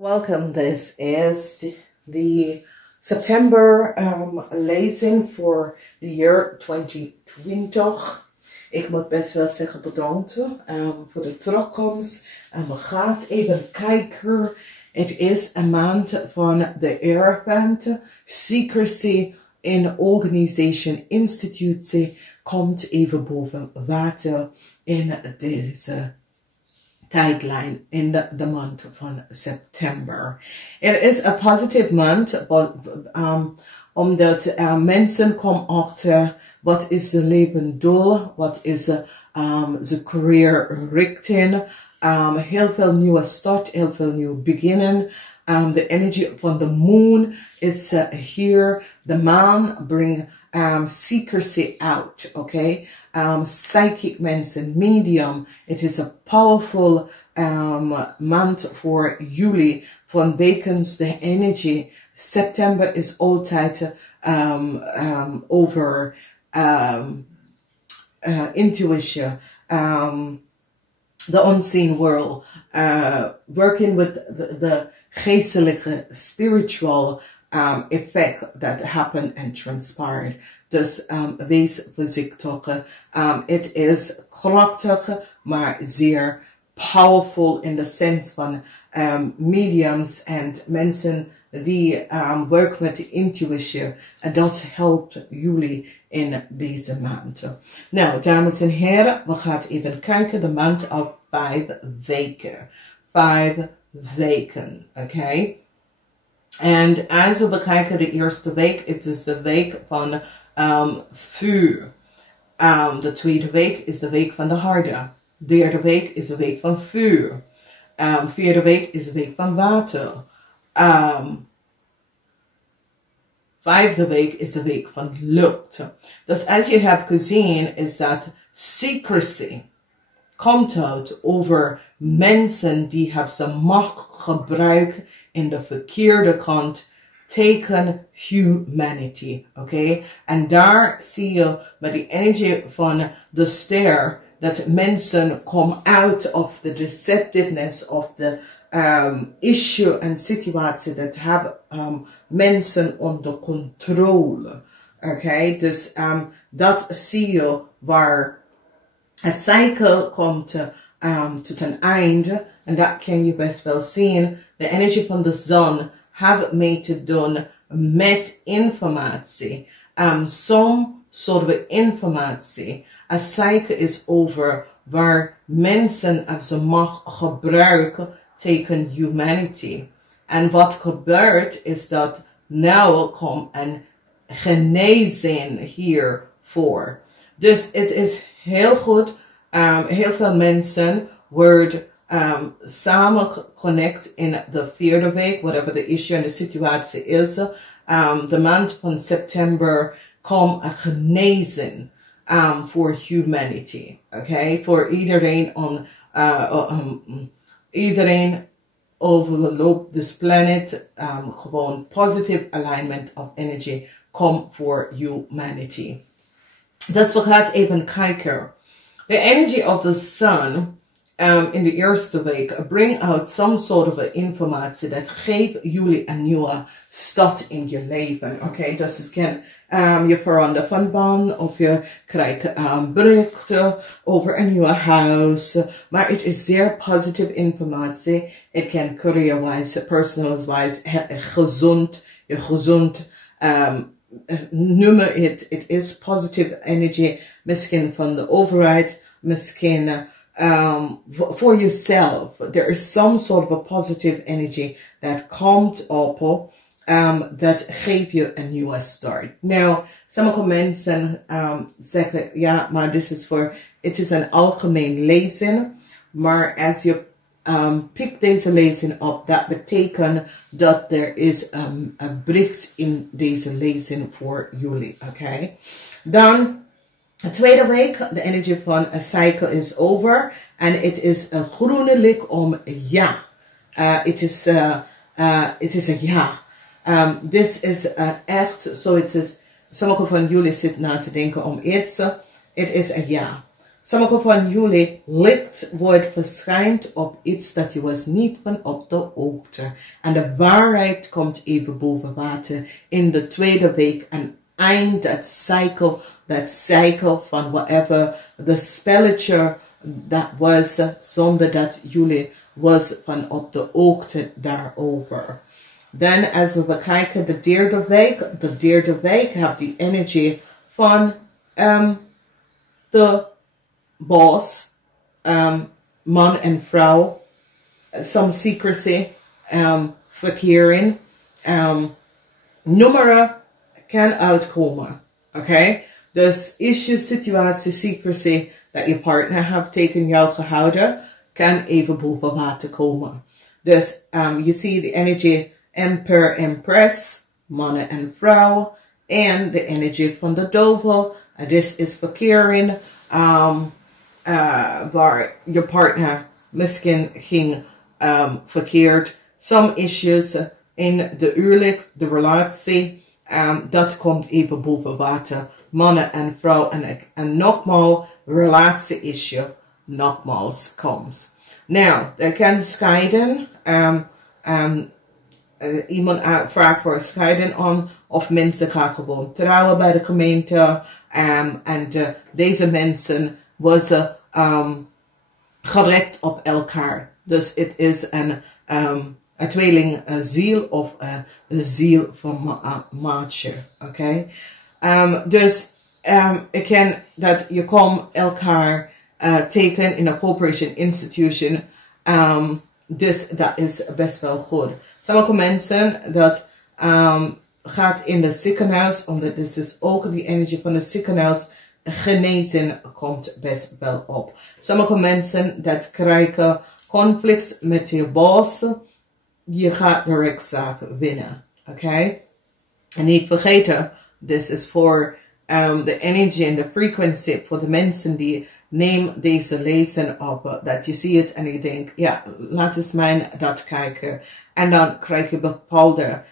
Welcome, this is the September lezing voor de year 2020. Ik moet best wel zeggen bedankt voor de terugkomst. En we gaan even kijken. Het is een maand van de Airplant. Secrecy in Organization Institute komt even boven water in deze tijdlijn in de maand van september. Het is een positive month, omdat mensen komen achter wat is de levensdoel, wat is de career richting, heel veel nieuwe start, heel veel nieuw beginnen. The energy van de moon is here. The maan bring secrecy out, okay? Psychic mensen, medium. It is a powerful month for juli. Vanwege de energy. September is altijd over intuition, the unseen world, working with the geestelijke, spiritual effect that happened and transpired. Dus wees voorzichtig. Het is krachtig, maar zeer powerful in the sense van mediums en mensen die werken met de intuïtie. En dat helpt jullie in deze maand. Nou, dames en heren, we gaan even kijken. De maand op 5 weken. 5 weken, oké? En als we bekijken de eerste week, het is de week van vuur. De tweede week is de week van de harde. Derde week is de week van vuur. Vierde week is de week van water. Vijfde week is de week van lucht. Dus als je hebt gezien is dat secrecy komt uit over mensen die hebben zijn macht gebruikt in de verkeerde kant tegen humanity, oké? En daar zie je met de energie van de ster dat mensen komen out of the deceptiveness of the issue en situatie dat hebben mensen onder controle, oké? Dus dat zie je waar een cycle komt tot een einde. En dat kan je best wel zien. De energie van de zon heeft mee te doen met informatie. Some soort van informatie. Een cycle is over waar mensen als ze mag gebruiken tegen humanity. En wat gebeurt is dat nou komt een genezing hiervoor. Dus het is heel goed. Heel veel mensen worden samen connect in de vierde week, whatever the issue en de situatie is. De maand van september komt een genezing voor humanity. Okay? Voor iedereen iedereen over the loop this planet, gewoon positive alignment of energy komt voor humanity. Dus we gaan even kijken. The energy of the sun in de eerste week bring out some sort of informatie dat geeft jullie een nieuwe start in je leven. Oké, dus het kan je veranderen van baan of je krijgt berichten over een nieuwe huis. Maar het is zeer positieve informatie. Het kan career-wise, personal-wise, gezond nummer het is positive energy, misschien van de overheid, misschien for yourself. There is some sort of a positive energy that komt op, that geeft je een nieuwe start. Nou, sommige mensen zeggen, ja, maar dit is het is een algemeen lezing, maar als je pick deze lezing op, dat betekent dat er is een brief in deze lezing voor jullie, oké? Dan, de tweede week, de energie van een cycle is over. En het is een groene licht om ja. Het is een ja. Dit is echt, so het is, sommige van jullie zitten na te denken om iets. Het is een ja. Sommige van jullie licht wordt verschijnt op iets dat je was niet van op de hoogte. En de waarheid komt even boven water in de tweede week. En eind dat cycle van whatever de spelletje dat was, zonder dat jullie was van op de hoogte daarover. Dan als we kijken de derde week heeft die energie van de boss, man en vrouw, some secrecy, verkering, nummeren kan uitkomen, oké? Dus issue, situatie, secrecy dat je partner heeft tegen jou gehouden, kan even boven water komen. Dus je ziet de energie emperor, empress, mannen en vrouw, en de energie van de duivel. Dit is verkering, waar je partner misschien ging verkeerd. Some issues in de huwelijk, de relatie, dat komt even boven water. Mannen en vrouw en nogmaals, relatie issue, nogmaals komt. Nou, dat kan scheiden. Iemand vraagt voor scheiden aan, of mensen gaan gewoon trouwen bij de gemeente. En deze mensen waren gericht op elkaar. Dus het is een tweeling ziel of een ziel van maatje. Oké? Dus ik ken dat je komt elkaar tegen in een corporation institution. Dus dat is best wel goed. Sommige mensen dat gaat in de ziekenhuis, omdat dit is ook die energie van de ziekenhuis, genezen komt best wel op. Sommige mensen dat krijgen conflicts met je boss, je gaat de rechtszaak winnen. Oké? En niet vergeten, dit is voor de energie en de frequentie voor de mensen die neem deze lezen op, dat je ziet het en je denkt, ja, laat eens mij dat kijken. En dan krijg je bepaalde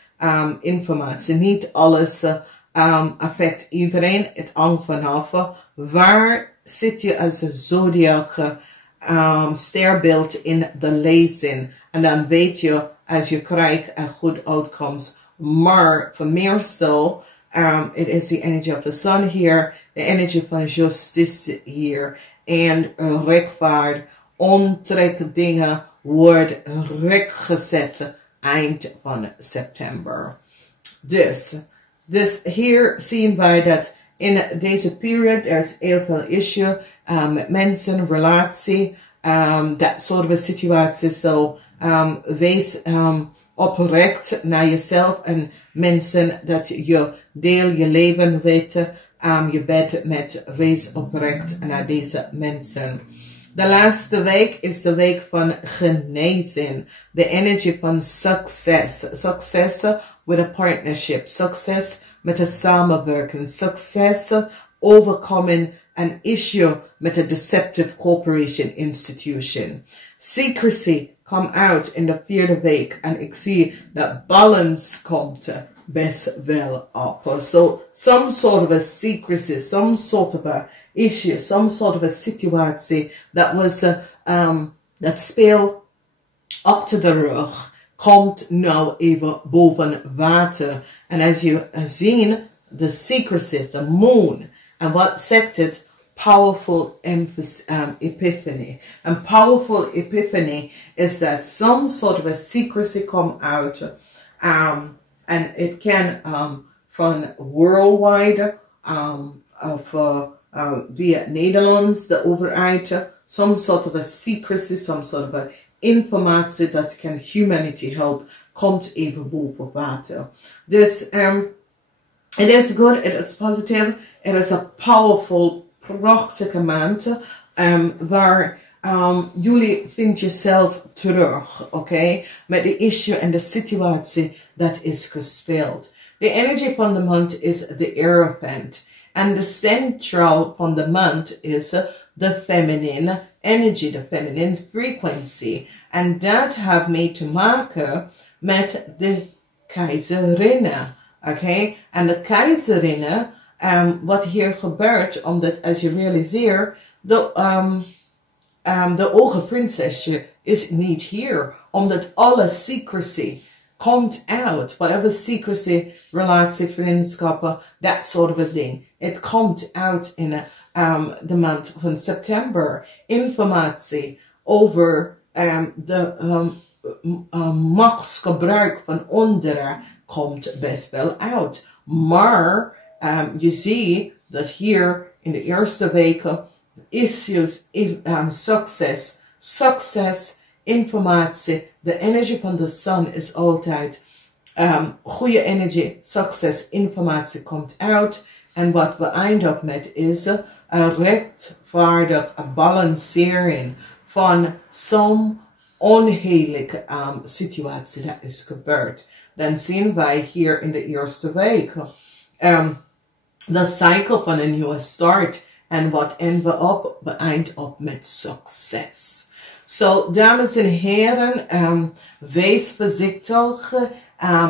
informatie. Niet alles affect iedereen. Het hangt vanaf waar zit je als een zodiac sterbeeld in de lezing. En dan weet je, als je krijgt een goed uitkomst. Maar voor meestal, it is the energy of the sun here, the energy van justice hier. En rechtvaard, ontrek dingen wordt rechtgezet eind van september. Dus hier zien wij dat in deze periode er is heel veel issue met mensen, relatie, dat soort situaties. So, wees oprecht naar jezelf en mensen dat je deel je leven weten. Je bent met wees oprecht naar deze mensen. De laatste week is de week van genezing. De energie van succes. Succes with a partnership. Succes met een samenwerking. Succes overcoming an issue met a deceptive corporation institution. Secrecy come out in de vierde week. En ik zie dat balance komt best wel op. So some sort of a secrecy, some sort of a issue, some sort of a situatie dat was dat speel achter de rug komt nou even boven water. En als je ziet de secrecy, the moon, en wat zegt het? Powerful epiphany. And powerful epiphany is that some sort of a secrecy come out, and it can from worldwide, via Nederlands, de overheid, some sort of a secrecy, some sort of a informatie that can humanity help, komt even boven water. Dus it is good, it is positive, it is a powerful, prachtige maand, waar jullie vindt jezelf terug, oké? Met de issue en de situatie dat is gespeeld. De energie van de maand is de Hierophant. En de central van de maand is de feminine energy, de feminine frequency. En dat heeft mee te maken met de keizerinnen, oké? En de keizerinnen, wat hier gebeurt, omdat als je realiseert, de ogenprinsesje is niet hier, omdat alle secrecy komt out. Whatever secrecy, relatie, vriendschappen, that sort of a thing. It komt out in de maand van september. Informatie over de machtsgebruik van anderen komt best wel uit. Maar je ziet dat hier in de eerste weken issues, succes, informatie, de energie van de sun is altijd goede energie, succes, informatie komt uit. En wat we eindigen met is een rechtvaardig balancering van zo'n onheerlijke situatie dat is gebeurd. Dan zien wij hier in de eerste week de cycle van een nieuwe start. En wat enden we op? We eindigen op met succes. So, dames en heren, wees voorzichtig.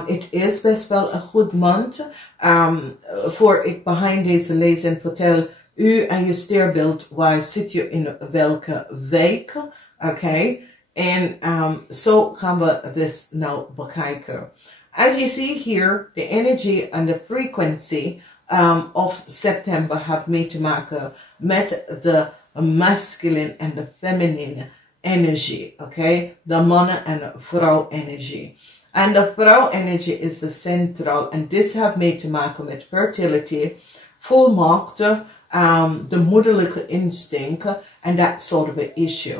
Het is best wel een goed maand. Voor ik behind deze lezing vertel u en je sterbeeld waar zit je in welke week. Oké. En zo gaan we dus nou bekijken. As you see here, de energie en de frequency of september heeft mee te maken met de masculine en de feminine energie. Oké. De mannen- en vrouw-energie. En de vrouw-energie is de centraal. En dit heeft mee te maken met fertility, volmaakte, de moederlijke instincten en dat soort of issue.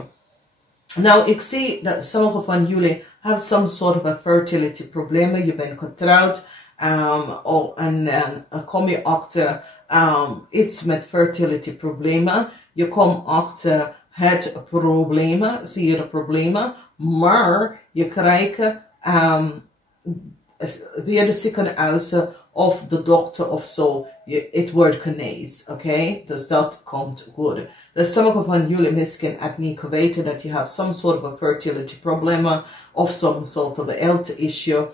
Nou, ik zie dat sommige van jullie hebben some sort of fertility problemen. Je bent getrouwd en dan kom je achter iets met fertility problemen. Je komt achter het problemen, zie je de problemen, maar je krijgt via de ziekenhuis of de dokter of zo, het wordt genezen, oké? Dus dat komt goed. Dus sommige van jullie misschien het niet geweten dat je hebt some sort of a fertility problemen of some sort of a health issue.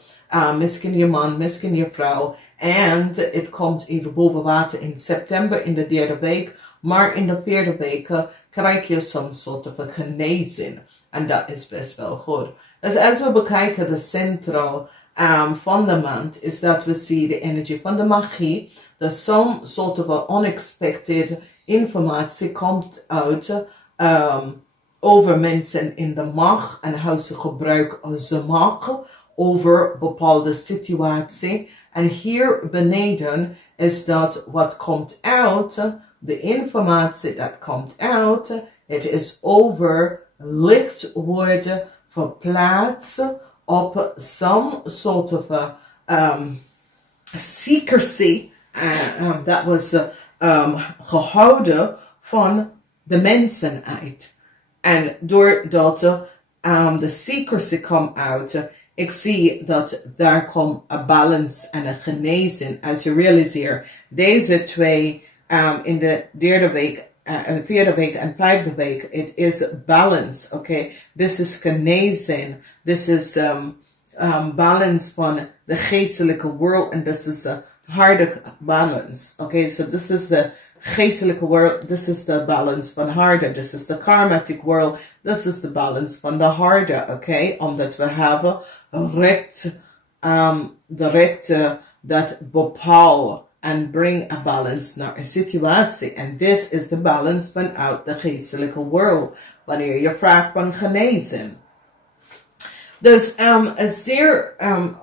Misschien je man, misschien je vrouw. En het komt even boven water in september in de derde week. Maar in de vierde week krijg je some sort of a genezing. En dat is best wel goed. Dus als we bekijken de centraal van de maand, is dat we zien de energie van de magie. Dus some sort of a unexpected informatie komt uit over mensen in de macht en hoe ze gebruiken ze macht over bepaalde situatie. En hier beneden is dat wat komt uit, de informatie dat komt uit, het is over licht worden verplaatst op some sort of a secrecy dat was gehouden van de mensenheid. En doordat de secrecy komt uit, ik zie dat daar komt een balans en een genezing. Als je realiseert, deze twee in de derde week, vierde week en vijfde week, het is balance, oké? This is genezing. This is balance van de geestelijke wereld en this is a harde balance. Okay, so this is the geestelijke world, this is the balance van harde, this is the karmatic world, this is the balance van de harde, okay? Omdat we hebben de rechten dat bepaalt en brengt een balance naar een situatie. En this is the balance vanuit de geestelijke world, wanneer je vraagt van genezing. Dus een zeer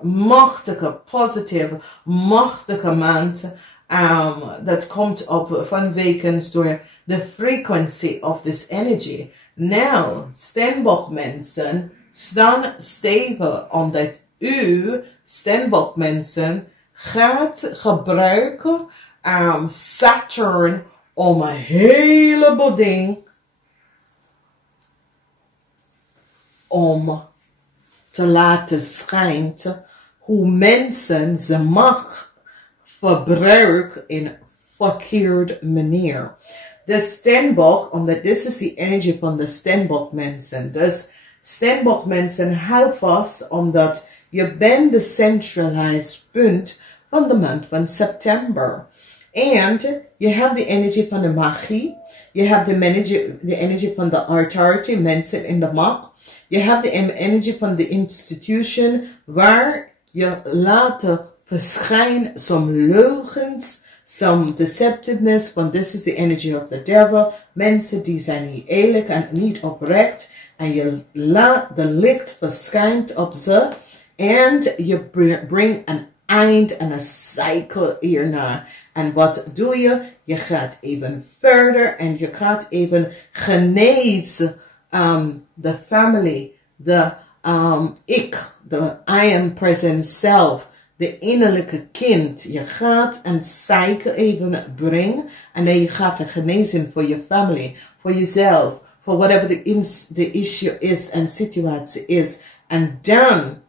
machtige, positieve, machtige maand dat komt op vanwege door de frequency of this energy. Nou, Steenbok-mensen staan stevig omdat u, Steenbok-mensen, gaat gebruiken Saturn om een heleboel dingen om te laten schijnen hoe mensen ze macht verbruiken in verkeerde manier. De Steenbok, omdat dit is de energie van de Steenbok mensen. Dus Steenbok mensen hou vast omdat je bent de centralized punt van de maand van september. And je hebt de energie van de magie. Je hebt de energie van de authority, mensen in de macht. Je hebt de energie van de institution waar je laten verschijnen some leugens, some deceptiveness, want this is the energy of the devil. Mensen die zijn niet eerlijk en niet oprecht. En je laat de licht verschijnt op ze. En je brengt een eind en een cycle hierna. En wat doe je? Je gaat even verder en je gaat even genezen de family, de de I am present self, de innerlijke kind. Je gaat een cycle even brengen en dan je gaat een genezing voor je family, voor jezelf, voor whatever the issue is en situatie is. En dan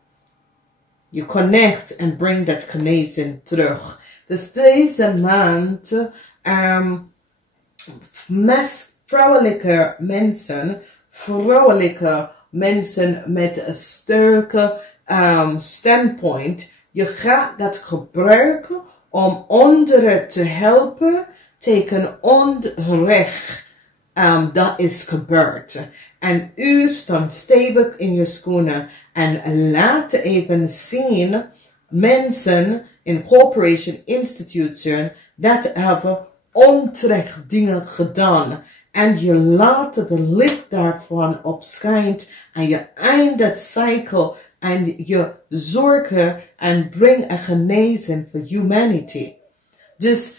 je connect en bring dat genezing terug. Dus deze maand vrouwelijke mensen met een sterke standpoint. Je gaat dat gebruiken om anderen te helpen tegen onrecht dat is gebeurd. En u stond stevig in je schoenen en laat even zien mensen in corporation institution dat hebben onterecht dingen gedaan. En je laat de licht daarvan opschijnt en je eindigt dat cycle en je zorgen en brengt een genezing voor humanity. Dus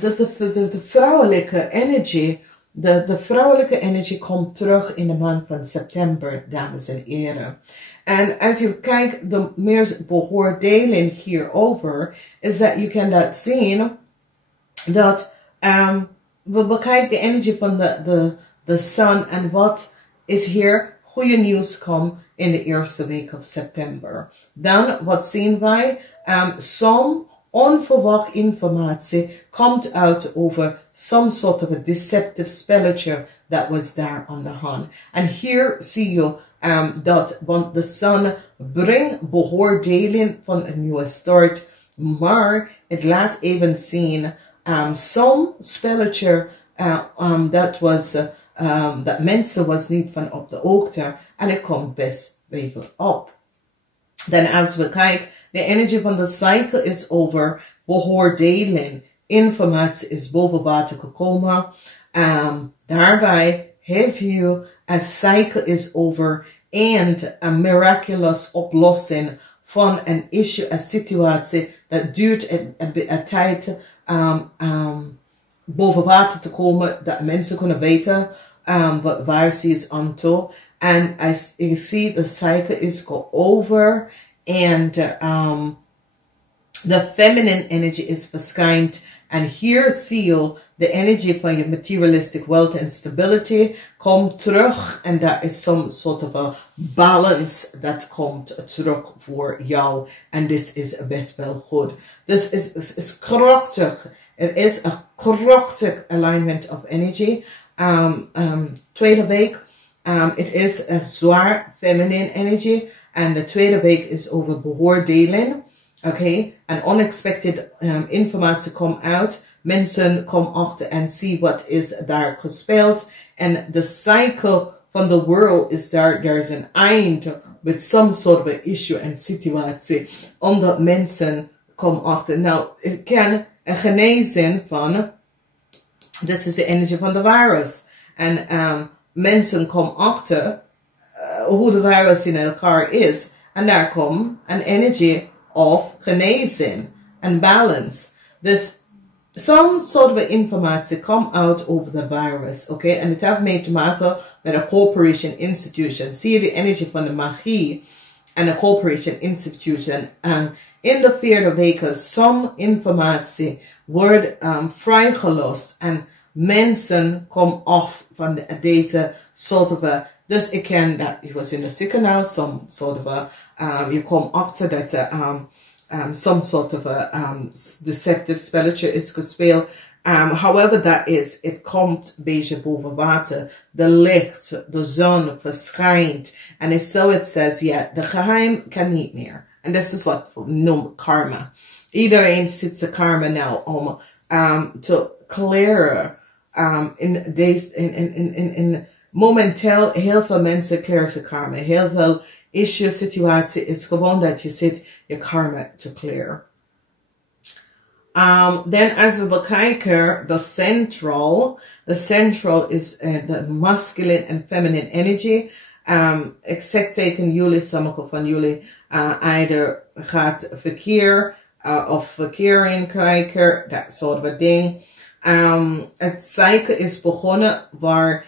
de vrouwelijke energie, de vrouwelijke energie komt terug in de maand van september, dames en heren. En als je kijkt, de meer beoordeling hierover, is dat je kan dat zien, dat we bekijken de energie van de sun en wat is hier goede nieuws komt in de eerste week van september. Dan, wat zien wij? Some onverwacht informatie komt uit over some sort of a deceptive spelletje that was there on the hand. En hier zie je dat, want de sun brengt beoordeling van een nieuwe start, maar het laat even zien some spelletje dat mensen was niet van op de hoogte en het komt best even op. Dan als we kijken, de energie van de cycle is over beoordeling. Informatie is boven water gekomen. Daarbij heb je een cycle is over en een miraculous oplossing van een issue, een situatie dat duurt een tijd boven water te komen, dat mensen kunnen weten waar ze is aan toe. En als je ziet, de cycle is over en de feminine energy is verschijnt. En hier zie je de energie van je materialistic wealth en stability komt terug. En daar is some sort of a balance dat komt terug voor jou. En dit is best wel goed. Dus is krachtig. Het is een krachtig alignment of energy. Tweede week. Het is een zwaar feminine energy. En de tweede week is over beoordeling. Oké, en unexpected informatie komt uit. Mensen komen achter en zien wat is daar gespeeld. En de cycle van de world is daar. There is an end with some sort of an issue en situatie. Omdat mensen komen achter. Nou, het kan een genezing van. This is de energie van de virus. En mensen komen achter hoe de virus in elkaar is. En daar komt een energie of genezing en balance. Dus some sort of informatie komt uit over de virus. Oké, en het heeft mee te maken met een corporation institution. Zie je de energie van de magie en een corporation institution. En in de vierde weken, some informatie wordt vrijgelost. En mensen komen af van deze soort of dus ik ken dat it was in the ziekenhuis, some sort of je komt achter dat some sort of a deceptive spelletje is gespeeld. However that is, het komt een beetje boven water. De licht, de zon verschijnt. En het zo het says, ja, de geheim kan niet meer. En dat is wat we noemen karma. Iedereen zit zijn karma nou om te kleren. In momenteel heel veel mensen kleren ze karma. Heel veel issue situatie is gewoon dat je zit je karma te kleren. Dan als we bekijken de central is de masculine en feminine energy. Ik zeg tegen jullie, sommige van jullie, either gaat verkeer of verkering krijgen, dat soort van ding. Het cycle is begonnen waar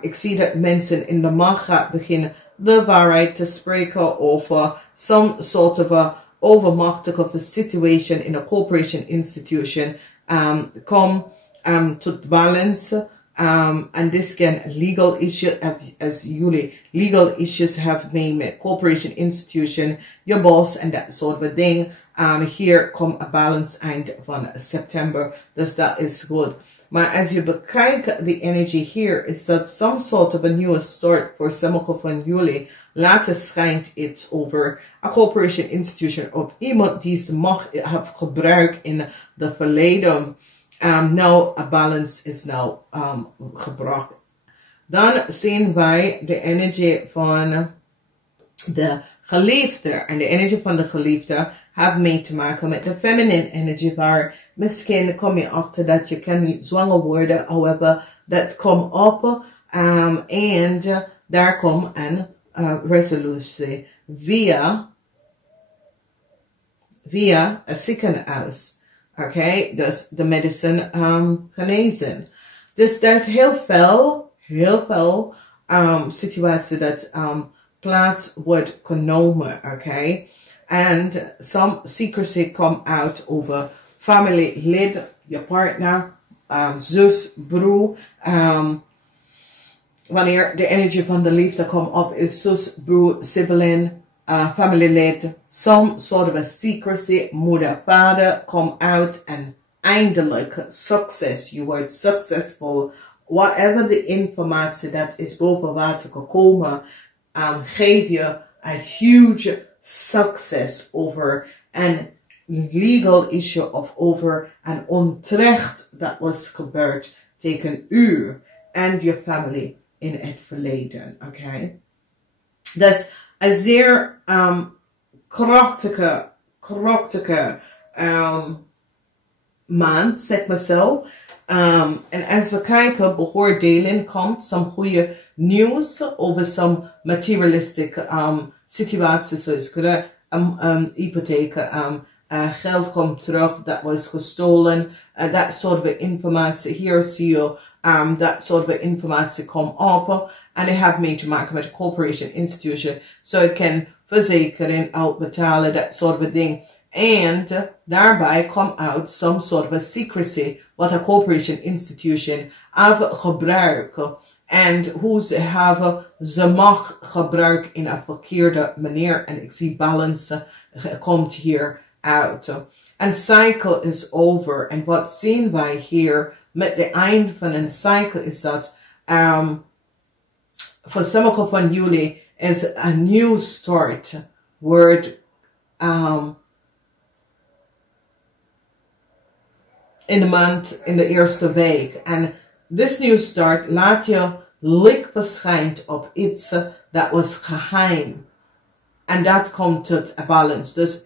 ik zie dat mensen in de macht gaan beginnen de waarheid te spreken over some sort of a overmachtige situation in a corporation institution. Come to balance. And this can legal issue as jullie legal issues have been met corporation institution, your boss and that sort of a thing. Here come a balance eind van September. Dus dat is good. Maar als je bekijkt de energy here, is dat some sort of a new start for sommige van jullie. Later schijnt iets over a corporation institution of iemand die zijn macht heeft gebruikt in de verleden. Now a balance is now gebracht. Dan zien wij de energie van de geliefde. En de energie van de geliefde heeft mee te maken met de feminine energy, waar misschien kom je achter dat je kan niet zwanger worden, however, dat komt op en daar komt een resolutie via een ziekenhuis. Oké, dus de medicine genezen. Dus er is heel veel situaties dat plaats wordt genomen, oké. And some secrecy come out over family lid, je partner, zus, broer. Wanneer de energie van de liefde komt op, is zus, broer, sibling, family lid, some sort of a secrecy, moeder, vader, come out and eindelijk success, you word successful, whatever the informatie dat is boven water gekomen, geef je a huge success over an legal issue of over an onrecht dat was gebeurd tegen u en je family in het verleden, oké? Dus een zeer krachtige maand, zeg maar zo. En als we kijken, beoordeling komt, some goede nieuws over some materialistic situaties, zoals hypotheken, geld komt terug, dat was gestolen, dat soort van informatie. Hier zie je dat soort van informatie komt op. En die heeft mee te maken met een corporation institution. So het kan verzekering uitbetalen, dat soort van ding. En daarbij komt uit some sort of secrecy, wat een corporation institution heeft gebruiken. En hoe ze hebben ze mag gebruiken in een verkeerde manier. En ik zie balance komt hier uit. Een cycle is over. En wat zien wij hier met de eind van een cycle is dat voor sommige van jullie is een new start wordt in de maand, in de eerste week. En this new start laat je licht verschijnt op iets dat was geheim. En dat komt tot een balance. Dus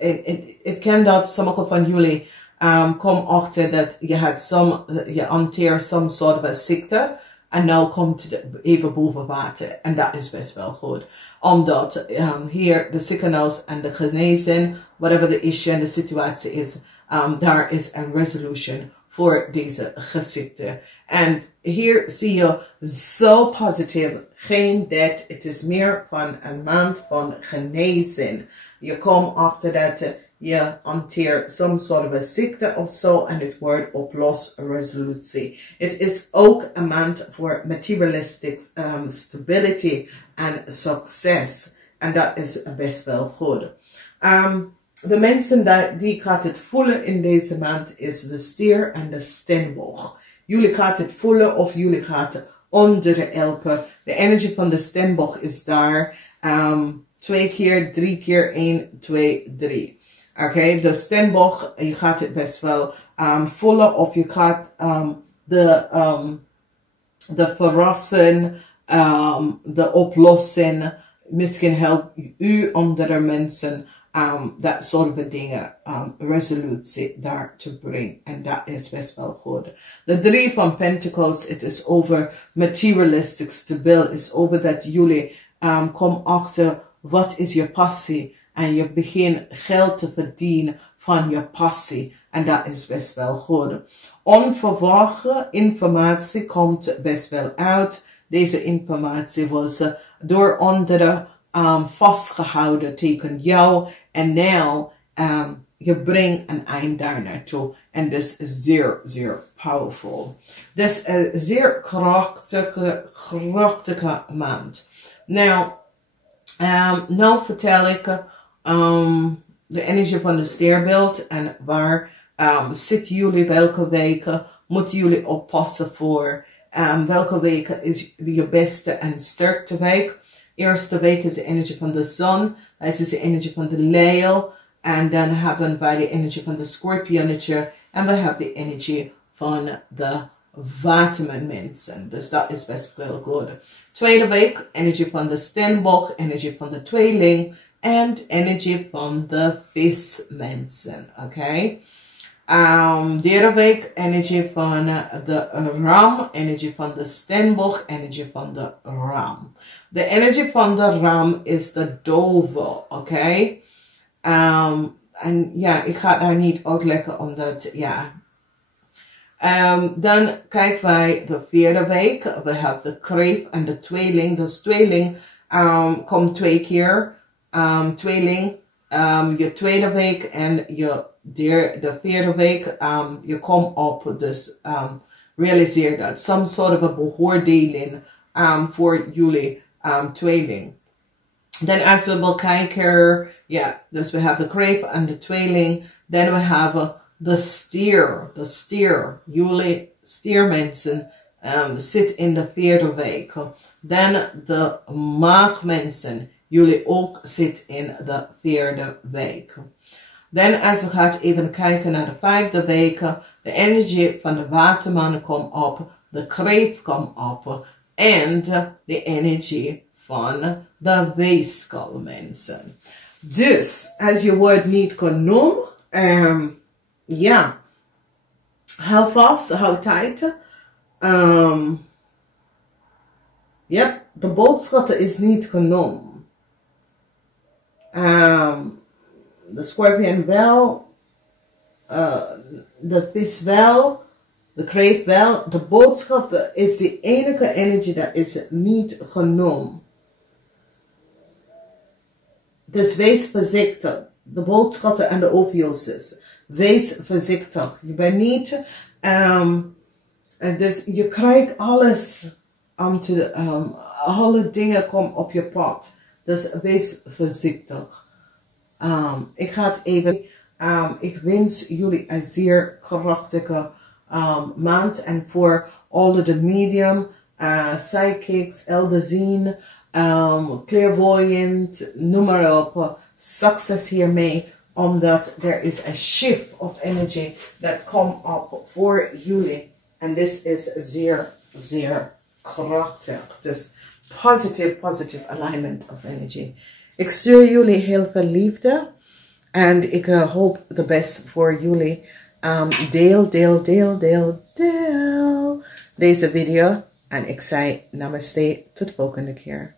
het kan dat sommige van jullie komen achter dat je hanteert some sort of ziekte. En nou komt het even boven water. En dat is best wel goed. Omdat hier de ziekenhuis en de genezing, whatever the issue en de situatie is, daar is een resolution voor deze ziekte. En hier zie je zo positief, geen dat, het is meer van een maand van genezing. Je komt achter dat je hanteert some sort of a ziekte of zo en het wordt oplost resolutie. Het is ook een maand voor materialistic stability en succes. En dat is best wel goed. De mensen die gaat het voelen in deze maand is de stier en de steenbok. Jullie gaat het voelen of jullie gaat het onder helpen. De energie van de steenbok is daar 2 keer, 3 keer, 1, 2, 3. Oké, dus Steenbok, je gaat het best wel voelen of je gaat de verrassen, de oplossen. Misschien helpt u andere mensen dat soort van dingen, resolutie daar te brengen. En dat is best wel goed. De 3 van Pentacles, het is over materialistic stabiel. Het is over dat jullie komen achter wat is je passie. En je begint geld te verdienen van je passie. En dat is best wel goed. Onverwachte informatie komt best wel uit. Deze informatie was door anderen vastgehouden tegen jou. En nu je brengt een eind daar naartoe. En dat is zeer, zeer powerful. Dat is een zeer krachtige maand. Nou vertel ik de energie van de sterbeeld en waar zitten jullie, welke weken moeten jullie oppassen voor, welke weken is je beste en sterkste week. Eerste week is de energie van de zon, het is de energie van de leeuw en dan hebben wij de energie van de schorpionetje en we hebben de energie van de watermensen. Dus dat is best wel goed. Tweede week, energie van de steenbok, energie van de tweeling en energie van de vismensen. Oké. Derde week, energie van de ram, energie van de steenbok, energie van de ram. De energie van de ram is de dove. Oké. En ja, ik ga daar niet uitleggen omdat, ja. Dan kijken wij de vierde week. We hebben de kreef en de tweeling. Dus tweeling komt 2 keer. Tweeling, je tweede week en de vierde week, je komt op. Dus realiseer dat. Some sort of a beoordeling voor jullie tweeling. Dan als we bekijken, ja, dus we hebben de kreef en de tweeling. Dan we hebben de stier, jullie stiermensen zit in de vierde week. Dan de maagmensen, jullie ook zit in de vierde week. Dan als we gaan even kijken naar de vijfde week, de energie van de watermannen komt op, de kreef komt op en de energie van de weeskalmensen. Dus als je woord niet kan noemen, ja, hou vast, hou tight. Ja, de boodschappen is niet genomen. De scorpion wel, de vis wel, de kreeft wel. De boodschap is de enige energie dat is niet genomen. Dus wees voorzichtig. De boodschappen en de oviosis. Wees voorzichtig. Je bent niet, dus je krijgt alles, alle dingen komen op je pad. Dus wees voorzichtig. Ik ga het even, ik wens jullie een zeer krachtige maand. En voor alle de medium, psychics, elderzien, clairvoyant, noem maar op. Succes hiermee. Omdat er is een shift of energy dat komt op voor jullie. En dit is zeer, zeer krachtig. Dus positive alignment of energy. Ik stuur jullie heel veel liefde. En ik hoop de best voor jullie. Deel deze video. En ik zei namaste tot de volgende keer.